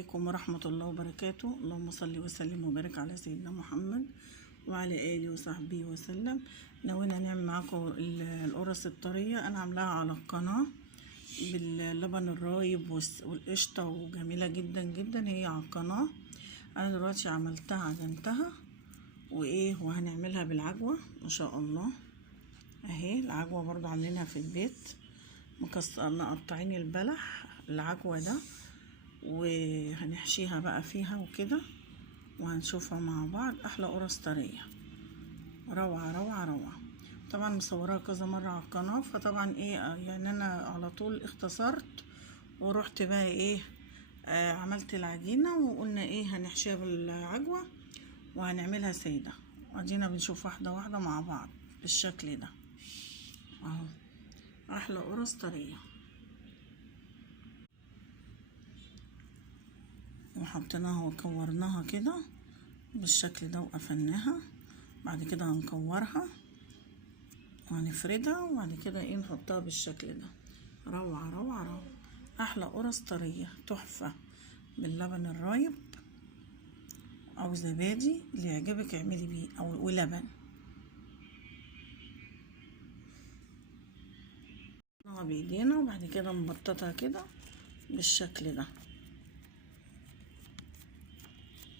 عليكم ورحمة الله وبركاته. اللهم صل وسلم وبارك على سيدنا محمد وعلى آله وصحبه وسلم. ناويين نعمل معاكم القرص الطرية. أنا عاملاها على القناة باللبن الرايب والقشطة، وجميلة جدا جدا هي على القناة. أنا دلوقتي عملتها عجنتها وهنعملها بالعجوة ما شاء الله. اهي العجوة برضو عاملينها في البيت، مقطعين البلح العجوة ده، وهنحشيها بقى فيها وكده، وهنشوفها مع بعض. احلى قرص طريه، روعه روعه روعه. طبعا مصوراها كذا مره على القناه، فطبعا يعني انا على طول اختصرت ورحت بقى عملت العجينه، وقلنا هنحشيها بالعجوه وهنعملها ساده. ادينا بنشوف واحده واحده مع بعض بالشكل ده اهو. احلى قرص طريه، وحطيناها وكورناها كده بالشكل ده وقفلناها. بعد كده هنكورها وهنفردها، وبعد كده نحطها بالشكل ده. روعة روعة روعة. احلى قرص طرية تحفة باللبن الرايب او زبادي اللي يعجبك اعملي بيه، او ولبن. بايدينا وبعد كده نبططها كده بالشكل ده،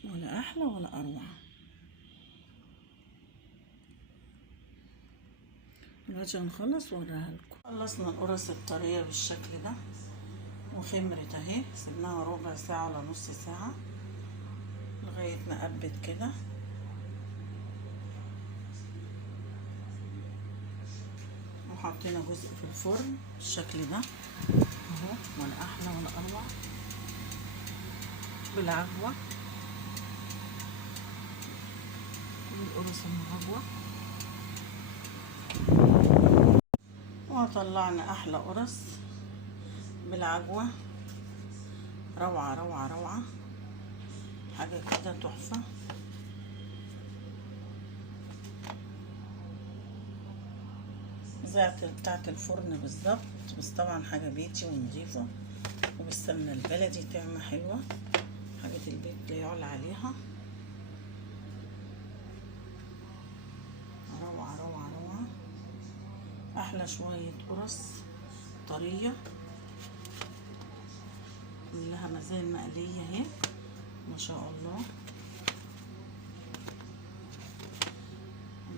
ولا احلى ولا اروع. دلوقتي هنخلص واوريها لكم. خلصنا القرص الطريه بالشكل ده وخمرت اهي. سيبناها ربع ساعه ولا نص ساعه لغايه ما قبت كده. وحطينا جزء في الفرن بالشكل ده اهو، ولا احلى ولا اروع بالعجوه. القرص المعجوه، وطلعنا احلى قرص بالعجوه. روعه روعه روعه، حاجه كده تحفه. زي بتاعت الفرن بالظبط، بس طبعا حاجه بيتي ونضيفه وبالسمنه البلدي، طعمه حلوه. حاجه البيت لا يعلى عليها. روعه روعه روعه. احلى شويه قرص طريه كلها مازال مقليه اهي ما شاء الله.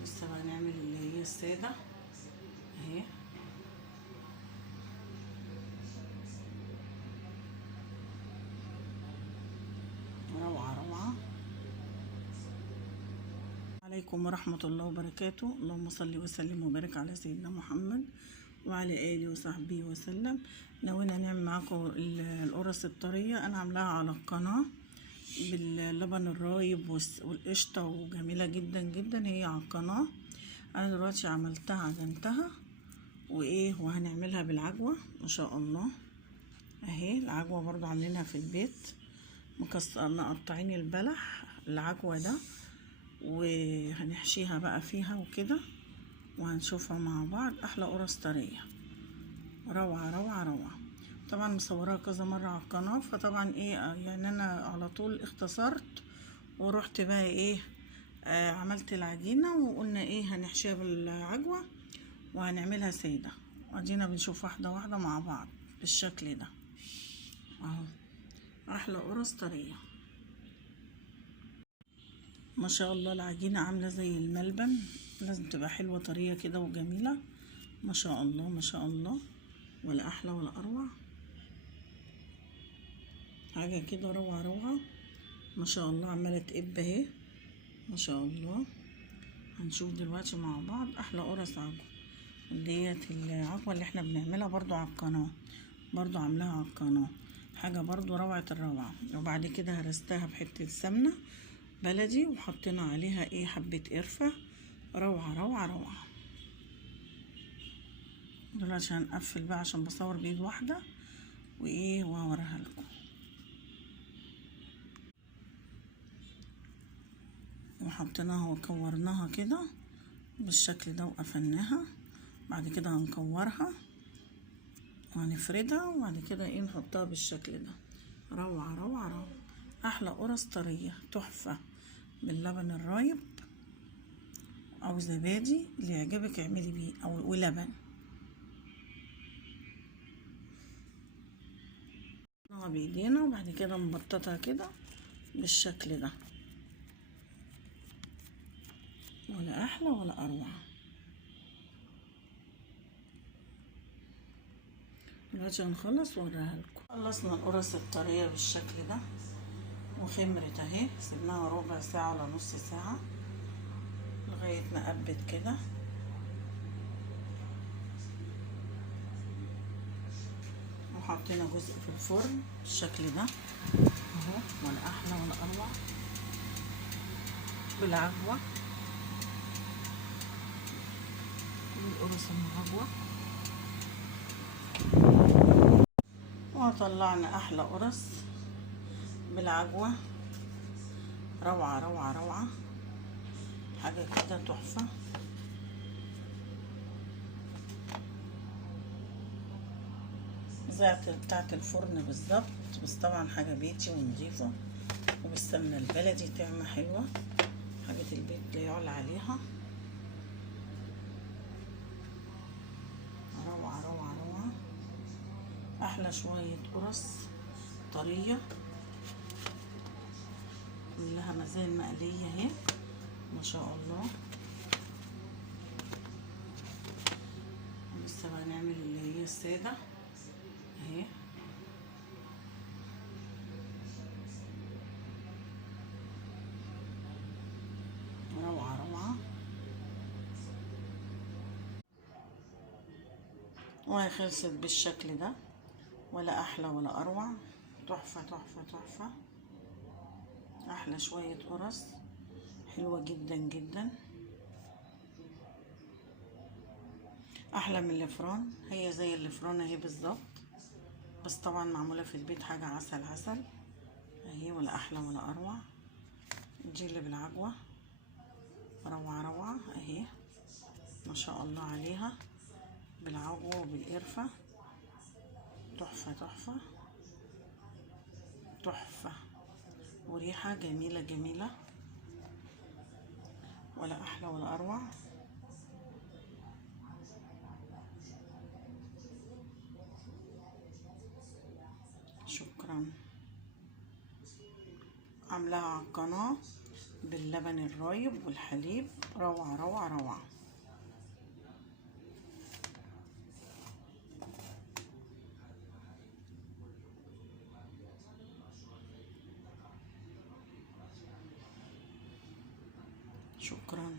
لسه بقى نعمل اللي هي الساده اهي. روعه روعه. عليكم ورحمة الله وبركاته. اللهم صل وسلم وبارك على سيدنا محمد وعلى آله وصحبه وسلم. ناويين نعمل معاكم القرص الطرية. أنا عاملاها على القناة باللبن الرايب والقشطة، وجميلة جدا جدا هي على القناة. أنا دلوقتي عملتها عجنتها وهنعملها بالعجوة ما شاء الله. اهي العجوة برضو عاملينها في البيت، مقطعين البلح العجوة ده، وهنحشيها بقى فيها وكده، وهنشوفها مع بعض. احلى قرص طريه، روعه روعه روعه. طبعا مصوراها كذا مره على القناه، فطبعا يعني انا على طول اختصرت ورحت بقى عملت العجينه، وقلنا هنحشيها بالعجوه وهنعملها ساده. ادينا بنشوف واحده واحده مع بعض بالشكل ده اهو. احلى قرص طريه ما شاء الله. العجينة عاملة زي الملبن، لازم تبقى حلوة طرية كده وجميلة ما شاء الله ما شاء الله، ولا أحلى ولا أروع. حاجة كده روعة روعة ما شاء الله. عمالة تقب اهي ما شاء الله. هنشوف دلوقتي مع بعض أحلى قرص عجوة. ديت العجوة اللي احنا بنعملها برضو على القناة، برضو عاملاها على القناة. حاجة برضو روعة الروعة. وبعد كده هرستها بحتة سمنة بلدي، وحطينا عليها حبة قرفة. روعة روعة روعة. دلوقتي هنقفل بقى عشان بصور بايد واحدة وهوريها لكم. وحطيناها وكورناها كده بالشكل ده وقفلناها. بعد كده هنكورها وهنفردها، وبعد كده نحطها بالشكل ده. روعة روعة روعة. احلى قرص طريه تحفه باللبن الرايب او زبادي اللي يعجبك اعملي بيه او ولبن. بايدينا وبعد كده نبططها كده بالشكل ده، ولا احلى ولا اروع. دلوقتي هنخلص واوريها لكم. خلصنا القرص الطريه بالشكل ده وخمرت اهي، سيبناها ربع ساعه ولا نص ساعه لغايه ما قبت كده. وحطينا جزء في الفرن بالشكل ده اهو، ولا احلى ولا اروع بالعجوه. القرص المعجوه، وطلعنا احلى قرص بالعجوه. روعه روعه روعه، حاجه كده تحفه. زي بتاعت الفرن بالظبط، بس طبعا حاجه بيتي ونضيفه وبالسمنه البلدي طعمه حلوه، حاجه البيت لا يعلى عليها. روعه روعه روعه، احلى شويه قرص طريه كلها مازال مقليه اهي ما شاء الله. لسه بقى نعمل اللي هي الساده اهي. روعه روعه، وهي خلصت بالشكل ده، ولا احلى ولا اروع. تحفه تحفه تحفه، احلى شويه قرص حلوه جدا جدا، احلى من الفران. هي زي الفران اهي بالظبط، بس طبعا معموله في البيت حاجه عسل عسل اهي، ولا احلى ولا اروع. دي اللي بالعجوه، روعه روعه اهي ما شاء الله عليها، بالعجوه وبالقرفه. تحفه تحفه تحفه، وريحه جميله جميله، ولا احلى ولا اروع. شكرا. عاملاها على القناه باللبن الرايب والحليب، روعه روعه روعه. شكرا.